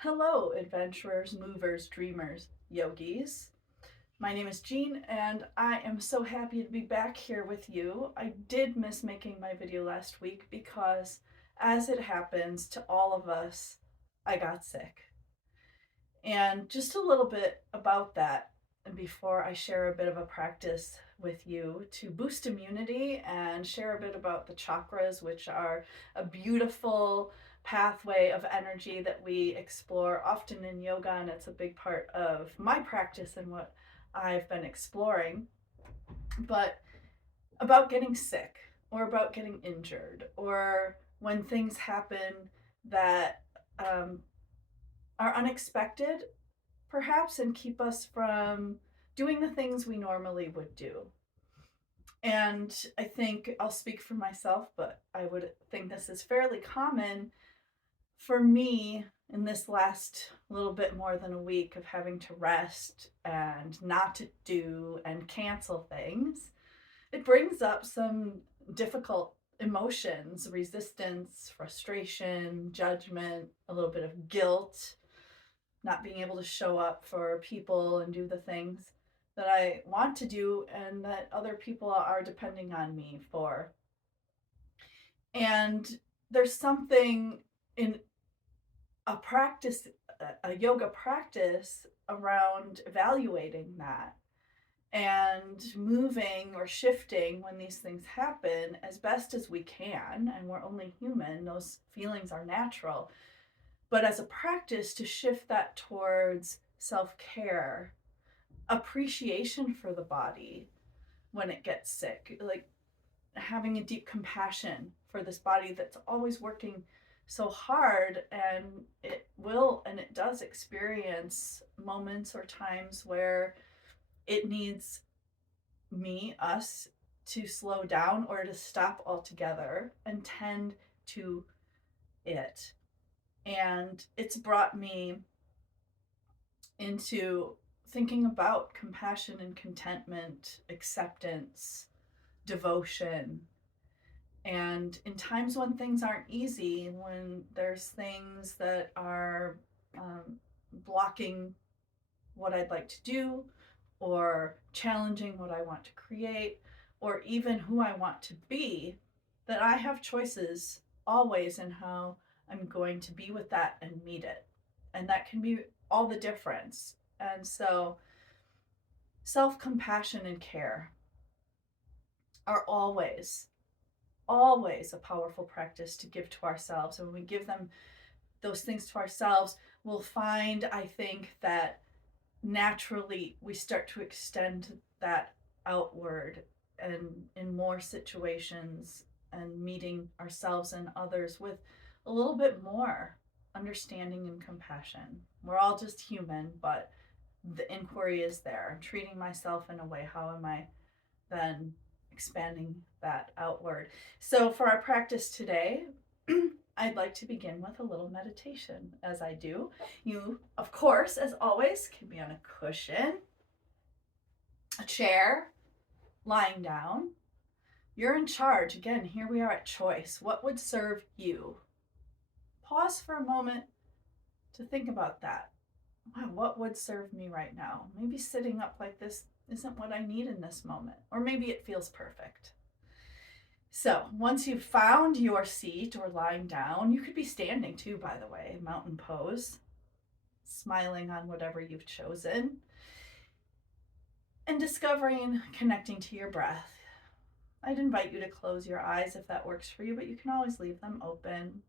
Hello, adventurers, movers, dreamers, yogis. My name is Jean, and I am so happy to be back here with you. I did miss making my video last week because, as it happens to all of us, I got sick. And just a little bit about that before I share a bit of a practice with you to boost immunity and share a bit about the chakras, which are a beautiful pathway of energy that we explore often in yoga, and it's a big part of my practice and what I've been exploring. But about getting sick or about getting injured or when things happen that are unexpected perhaps and keep us from doing the things we normally would do. And I think I'll speak for myself, but I would think this is fairly common for me in this last little bit more than a week of having to rest and not to do and cancel things. It brings up some difficult emotions, resistance, frustration, judgment, a little bit of guilt, not being able to show up for people and do the things that I want to do and that other people are depending on me for. And there's something in a practice, a yoga practice around evaluating that and moving or shifting when these things happen as best as we can. And we're only human, those feelings are natural. But as a practice to shift that towards self-care, appreciation for the body when it gets sick, like having a deep compassion for this body that's always working so hard, and it will and it does experience moments or times where it needs us to slow down or to stop altogether and tend to it. And it's brought me into thinking about compassion and contentment, acceptance, devotion. And in times when things aren't easy, when there's things that are blocking what I'd like to do, or challenging what I want to create, or even who I want to be, that I have choices always in how I'm going to be with that and meet it. And that can be all the difference. And so, self compassion and care are always a powerful practice to give to ourselves. And when we give them those things to ourselves, we'll find, I think, that naturally we start to extend that outward and in more situations and meeting ourselves and others with a little bit more understanding and compassion. We're all just human, but the inquiry is there. I'm treating myself in a way. How am I then expanding that outward? So, for our practice today, I'd like to begin with a little meditation. As I do, you, of course, as always, can be on a cushion, a chair, lying down. You're in charge. Again, here we are at choice. What would serve you? Pause for a moment to think about that. Wow, what would serve me right now? Maybe sitting up like this isn't what I need in this moment, or maybe it feels perfect. So, once you've found your seat or lying down, you could be standing too, by the way, mountain pose, smiling on whatever you've chosen, and discovering connecting to your breath. I'd invite you to close your eyes if that works for you, but you can always leave them open.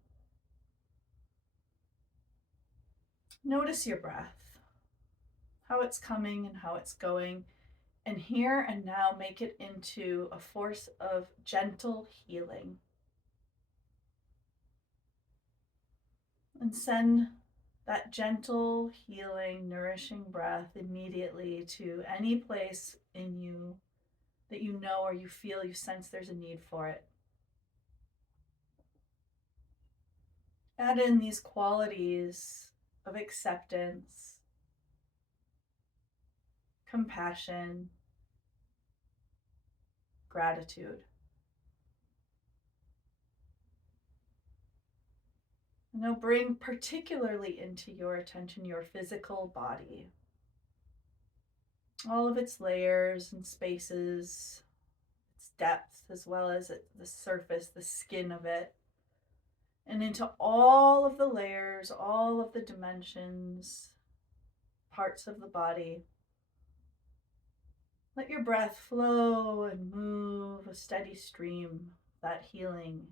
Notice your breath, how it's coming and how it's going. And here and now, make it into a force of gentle healing. And send that gentle, healing, nourishing breath immediately to any place in you that you know or you feel, you sense there's a need for it. Add in these qualities of acceptance, compassion, gratitude. Now bring particularly into your attention your physical body, all of its layers and spaces, its depth, as well as the surface, the skin of it, and into all of the layers, all of the dimensions, parts of the body. Let your breath flow and move, a steady stream, that healing,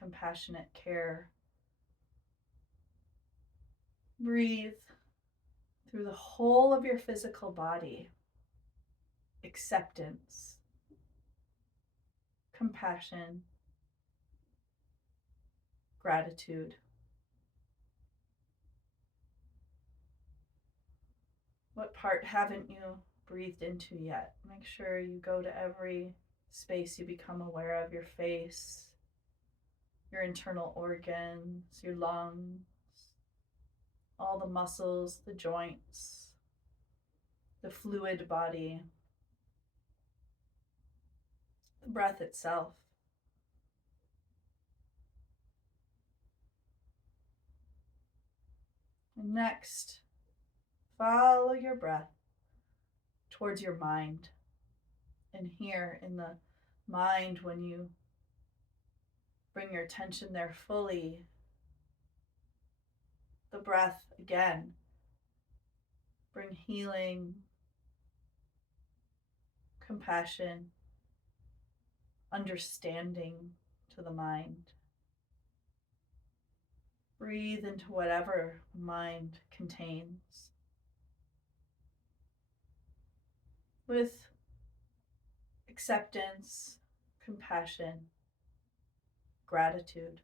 compassionate care. Breathe through the whole of your physical body. Acceptance, compassion, gratitude. What part haven't you breathed into yet? Make sure you go to every space you become aware of, your face, your internal organs, your lungs, all the muscles, the joints, the fluid body, the breath itself. And next, follow your breath towards your mind. And here in the mind, when you bring your attention there fully, the breath again, bring healing, compassion, understanding to the mind. Breathe into whatever mind contains with acceptance, compassion, gratitude.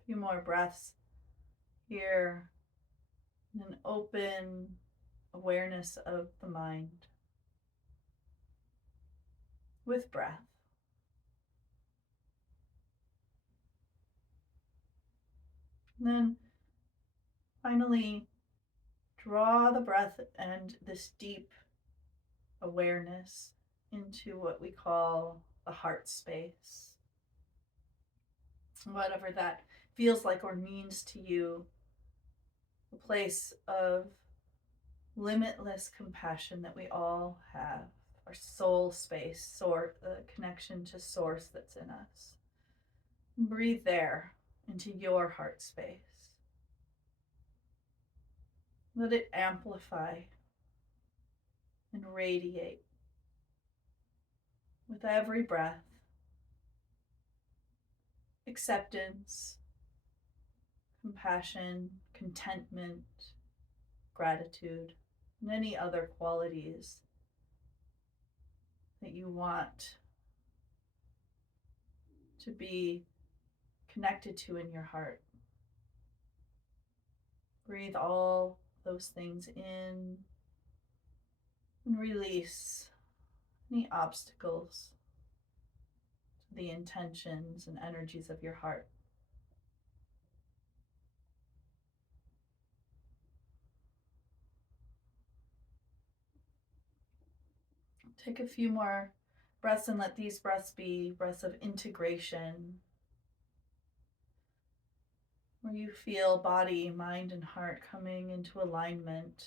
A few more breaths here, and an open awareness of the mind with breath. And then finally, draw the breath and this deep awareness into what we call the heart space. Whatever that feels like or means to you, a place of limitless compassion that we all have, our soul space, or the connection to source that's in us. Breathe there into your heart space. Let it amplify and radiate with every breath. Acceptance, compassion, contentment, gratitude, and any other qualities that you want to be connected to in your heart. Breathe all those things in and release any obstacles to the intentions and energies of your heart. Take a few more breaths and let these breaths be breaths of integration, where you feel body, mind, and heart coming into alignment.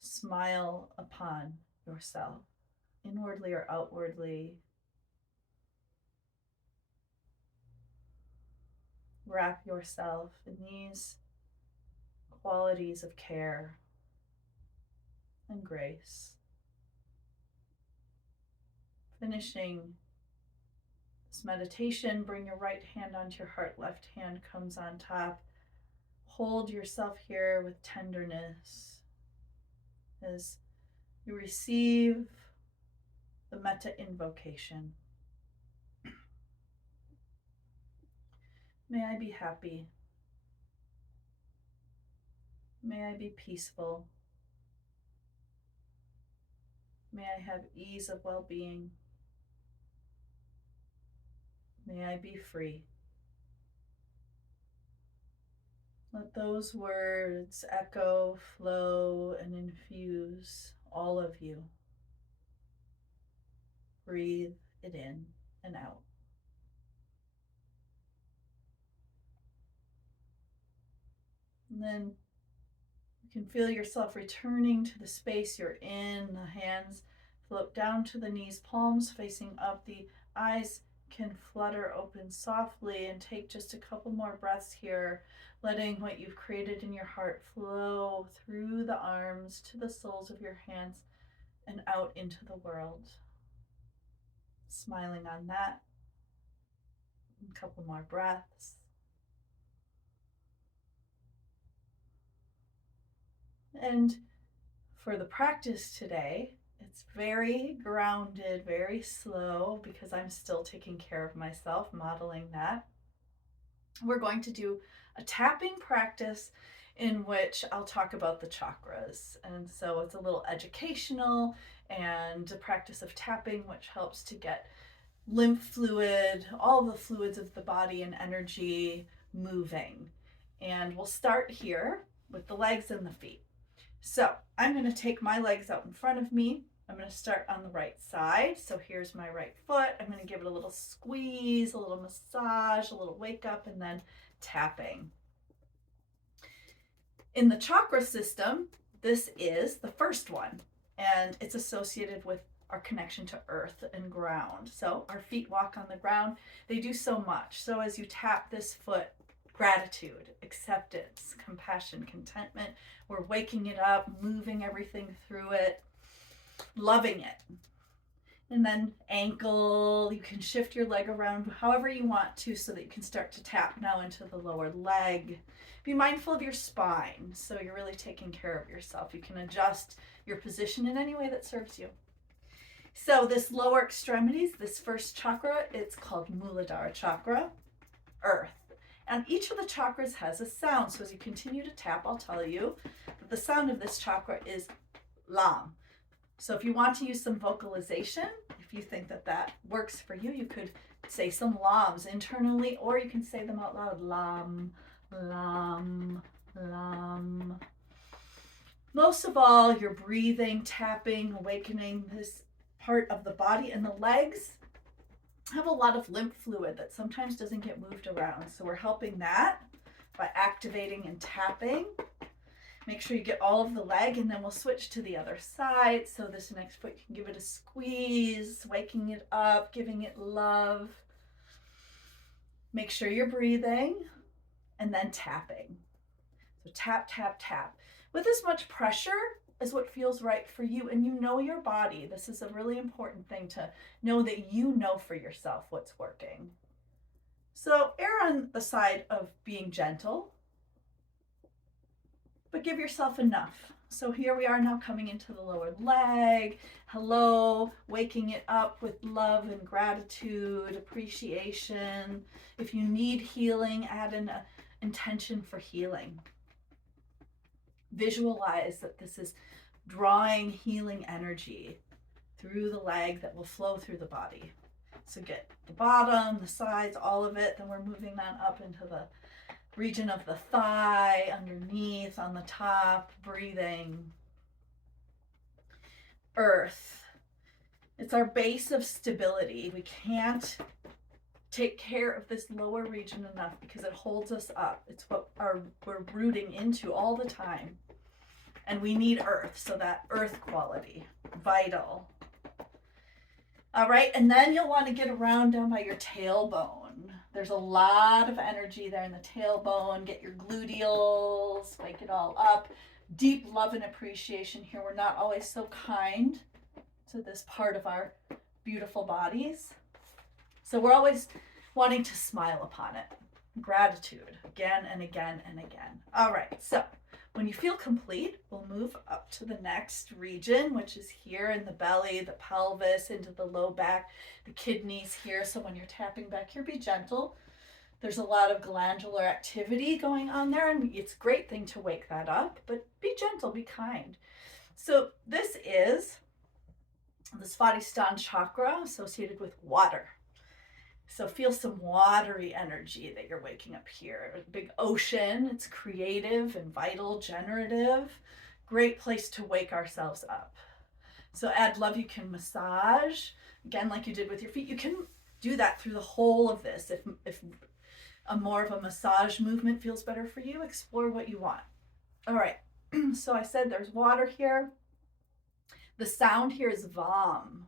Smile upon yourself, inwardly or outwardly. Wrap yourself in these qualities of care and grace. Finishing this meditation, bring your right hand onto your heart, left hand comes on top. Hold yourself here with tenderness as you receive the metta invocation. May I be happy. May I be peaceful. May I have ease of well-being. May I be free. Let those words echo, flow, and infuse all of you. Breathe it in and out. And then you can feel yourself returning to the space you're in. The hands float down to the knees, palms facing up. The eyes can flutter open softly, and take just a couple more breaths here, letting what you've created in your heart flow through the arms to the soles of your hands and out into the world. Smiling on that. A couple more breaths. And for the practice today, it's very grounded, very slow, because I'm still taking care of myself, modeling that. We're going to do a tapping practice in which I'll talk about the chakras. And so it's a little educational and a practice of tapping, which helps to get lymph fluid, all the fluids of the body and energy moving. And we'll start here with the legs and the feet. So I'm going to take my legs out in front of me. I'm going to start on the right side. So here's my right foot. I'm going to give it a little squeeze, a little massage, a little wake up, and then tapping. In the chakra system, this is the first one, and it's associated with our connection to earth and ground. So our feet walk on the ground. They do so much. So as you tap this foot, gratitude, acceptance, compassion, contentment, we're waking it up, moving everything through it, loving it. And then ankle, you can shift your leg around however you want to so that you can start to tap now into the lower leg. Be mindful of your spine, so you're really taking care of yourself. You can adjust your position in any way that serves you. So this lower extremities, this first chakra, it's called Muladhara chakra, earth. And each of the chakras has a sound. So as you continue to tap, I'll tell you that the sound of this chakra is lam. So if you want to use some vocalization, if you think that that works for you, you could say some lams internally, or you can say them out loud. Lam, lam, lam. Most of all, you're breathing, tapping, awakening this part of the body, and the legs have a lot of lymph fluid that sometimes doesn't get moved around. So we're helping that by activating and tapping. Make sure you get all of the leg, and then we'll switch to the other side. So this next foot, you can give it a squeeze, waking it up, giving it love. Make sure you're breathing, and then tapping. So tap, tap, tap. With as much pressure as what feels right for you, and you know your body. This is a really important thing, to know that you know for yourself what's working. So err on the side of being gentle, but give yourself enough. So here we are now coming into the lower leg. Hello, waking it up with love and gratitude, appreciation. If you need healing, add an intention for healing. Visualize that this is drawing healing energy through the leg that will flow through the body. So get the bottom, the sides, all of it. Then we're moving on up into the region of the thigh, underneath, on the top, breathing. Earth. It's our base of stability. We can't take care of this lower region enough because it holds us up. It's what we're rooting into all the time. And we need earth, so that earth quality, vital. All right, and then you'll want to get around down by your tailbone. There's a lot of energy there in the tailbone. Get your gluteals, wake it all up. Deep love and appreciation here. We're not always so kind to this part of our beautiful bodies. So we're always wanting to smile upon it. Gratitude again and again and again. All right, so when you feel complete, we'll move up to the next region, which is here in the belly, the pelvis, into the low back, the kidneys here. So when you're tapping back here, be gentle. There's a lot of glandular activity going on there, and it's a great thing to wake that up, but be gentle, be kind. So this is the Svadhisthana chakra associated with water. So feel some watery energy that you're waking up here. A big ocean. It's creative and vital, generative. Great place to wake ourselves up. So add love. You can massage, again, like you did with your feet. You can do that through the whole of this. If a more of a massage movement feels better for you, explore what you want. All right, so I said there's water here. The sound here is vam.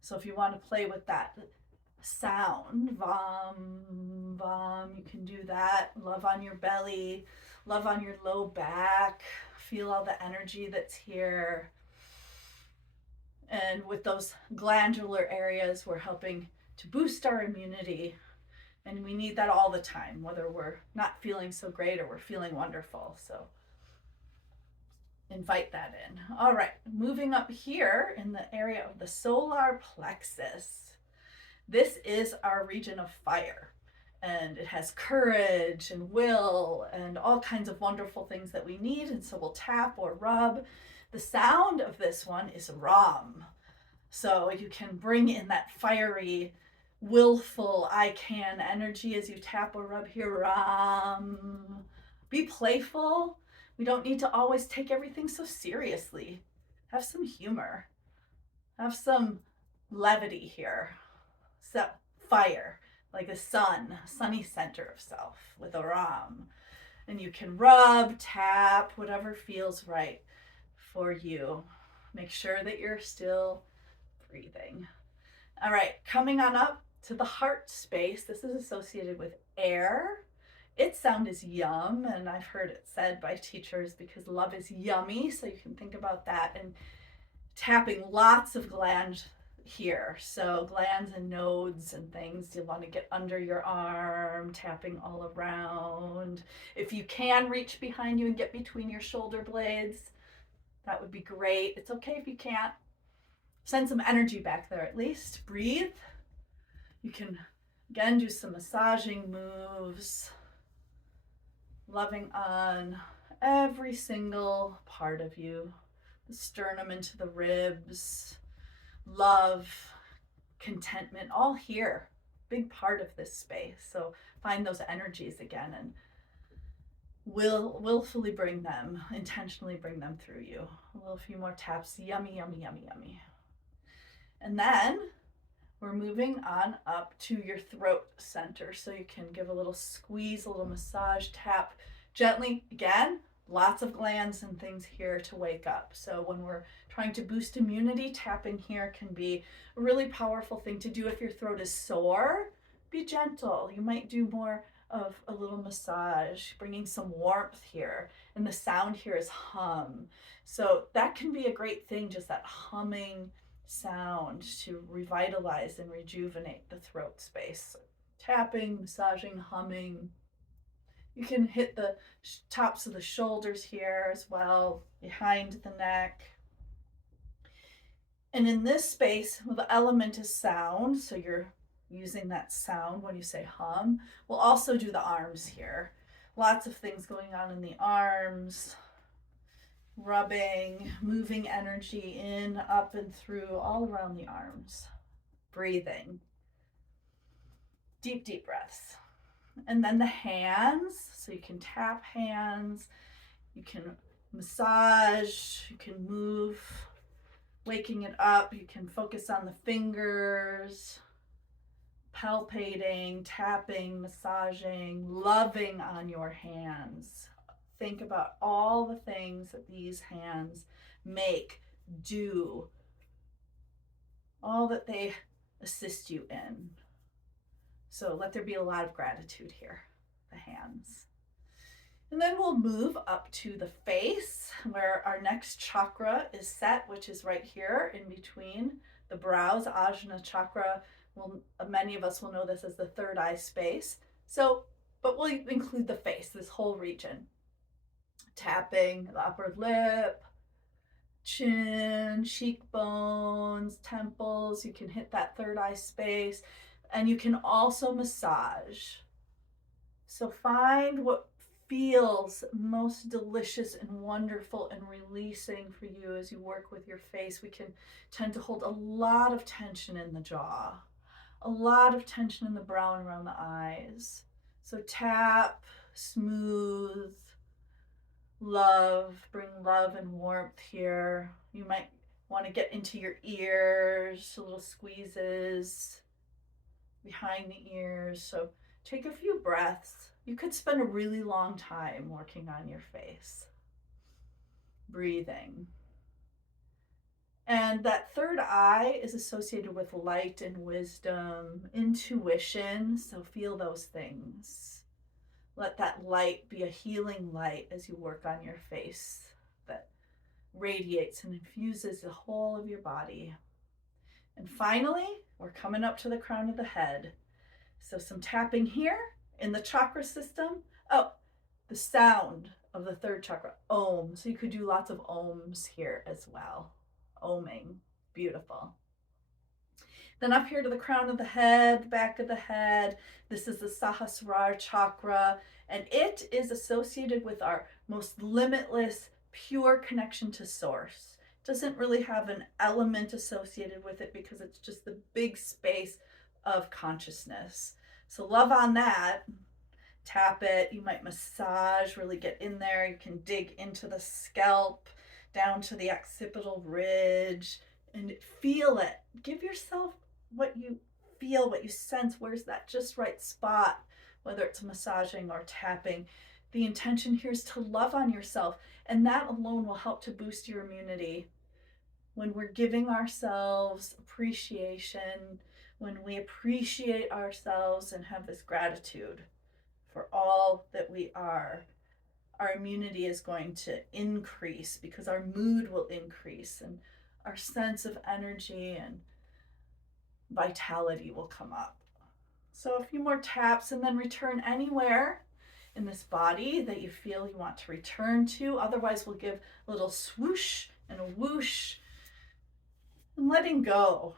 So if you want to play with that sound, vam, vam, you can do that. Love on your belly, love on your low back. Feel all the energy that's here. And with those glandular areas, we're helping to boost our immunity. And we need that all the time, whether we're not feeling so great or we're feeling wonderful. So invite that in. All right, moving up here in the area of the solar plexus. This is our region of fire, and it has courage and will and all kinds of wonderful things that we need. And so we'll tap or rub. The sound of this one is ram. So you can bring in that fiery, willful, I can energy as you tap or rub here. Ram. Be playful. We don't need to always take everything so seriously. Have some humor. Have some levity here. So, fire, like a sun, sunny center of self with a ram. And you can rub, tap, whatever feels right for you. Make sure that you're still breathing. All right, coming on up to the heart space. This is associated with air. Its sound is yum, and I've heard it said by teachers because love is yummy, so you can think about that. And tapping lots of glands here. So glands and nodes and things. You want to get under your arm, tapping all around. If you can reach behind you and get between your shoulder blades, that would be great. It's okay if you can't. Send some energy back there at least. Breathe. You can, again, do some massaging moves. Loving on every single part of you. The sternum into the ribs. Love, contentment, all here. Big part of this space. So find those energies again and willfully bring them, intentionally bring them through you. A little few more taps. Yummy, yummy, yummy, yummy. And then we're moving on up to your throat center. So you can give a little squeeze, a little massage, tap gently. Again, lots of glands and things here to wake up. So when we're trying to boost immunity, tapping here can be a really powerful thing to do. If your throat is sore, be gentle. You might do more of a little massage, bringing some warmth here. And the sound here is hum. So that can be a great thing, just that humming sound to revitalize and rejuvenate the throat space. Tapping, massaging, humming. You can hit the tops of the shoulders here as well, behind the neck. And in this space, well, the element is sound, so you're using that sound when you say hum. We'll also do the arms here. Lots of things going on in the arms. Rubbing, moving energy in, up and through, all around the arms. Breathing. Deep, deep breaths. And then the hands, so you can tap hands, you can massage, you can move, waking it up, you can focus on the fingers, palpating, tapping, massaging, loving on your hands. Think about all the things that these hands make, do, all that they assist you in. So let there be a lot of gratitude here, the hands. And then we'll move up to the face, where our next chakra is set, which is right here in between the brows. Ajna chakra, many of us will know this as the third eye space. So, but we'll include the face, this whole region. Tapping the upper lip, chin, cheekbones, temples. You can hit that third eye space. And you can also massage. So find what feels most delicious and wonderful and releasing for you as you work with your face. We can tend to hold a lot of tension in the jaw, a lot of tension in the brow and around the eyes. So tap, smooth, love, bring love and warmth here. You might Want to get into your ears, little squeezes behind the ears. So take a few breaths. You could spend a really long time working on your face. Breathing. And that third eye is associated with light and wisdom, intuition. So feel those things. Let that light be a healing light as you work on your face that radiates and infuses the whole of your body. And finally, we're coming up to the crown of the head. So some tapping here in the chakra system. Oh, the sound of the third chakra, Om. So you could do lots of Oms here as well. Oming, beautiful. Then up here to the crown of the head, back of the head. This is the Sahasrara chakra, and it is associated with our most limitless, pure connection to source. It doesn't really have an element associated with it because it's just the big space of consciousness. So love on that. Tap it. You might massage, really get in there. You can dig into the scalp, down to the occipital ridge, and feel it. Give yourself what you feel, what you sense. Where's that just right spot, whether it's massaging or tapping. The intention here is to love on yourself, and that alone will help to boost your immunity. When we're giving ourselves appreciation, when we appreciate ourselves and have this gratitude for all that we are, our immunity is going to increase because our mood will increase and our sense of energy and vitality will come up. So a few more taps and then return anywhere in this body that you feel you want to return to. Otherwise, we'll give a little swoosh and a whoosh and letting go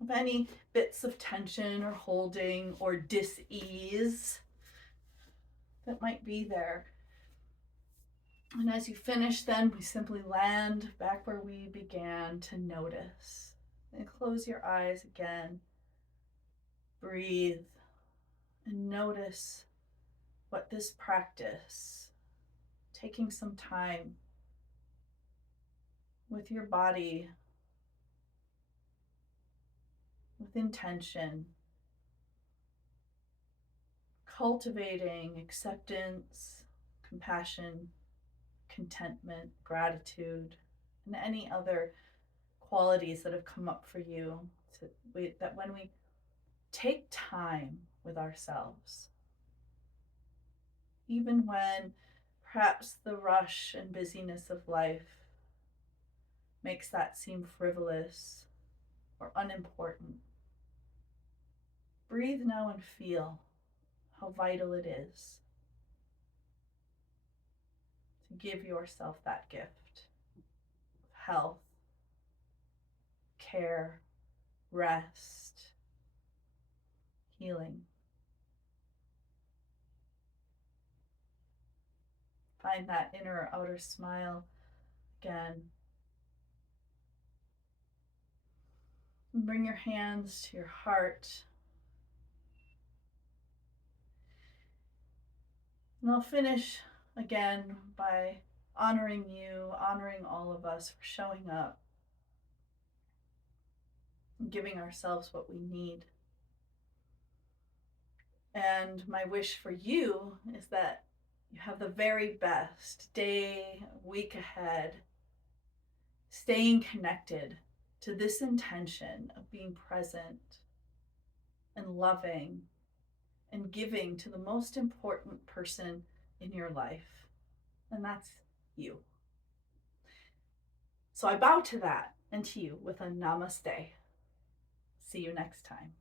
of any bits of tension or holding or dis-ease that might be there. And as you finish, then we simply land back where we began to notice. And close your eyes again. Breathe and notice what this practice, taking some time with your body, with intention, cultivating acceptance, compassion, contentment, gratitude, and any other qualities that have come up for you, that when we take time with ourselves, even when perhaps the rush and busyness of life makes that seem frivolous or unimportant, breathe now and feel how vital it is to give yourself that gift of health, care, rest, healing. Find that inner or outer smile again. And bring your hands to your heart. And I'll finish again by honoring you, honoring all of us for showing up and giving ourselves what we need. And my wish for you is that you have the very best day, week ahead, staying connected to this intention of being present and loving and giving to the most important person in your life, and that's you. So I bow to that and to you with a namaste. See you next time.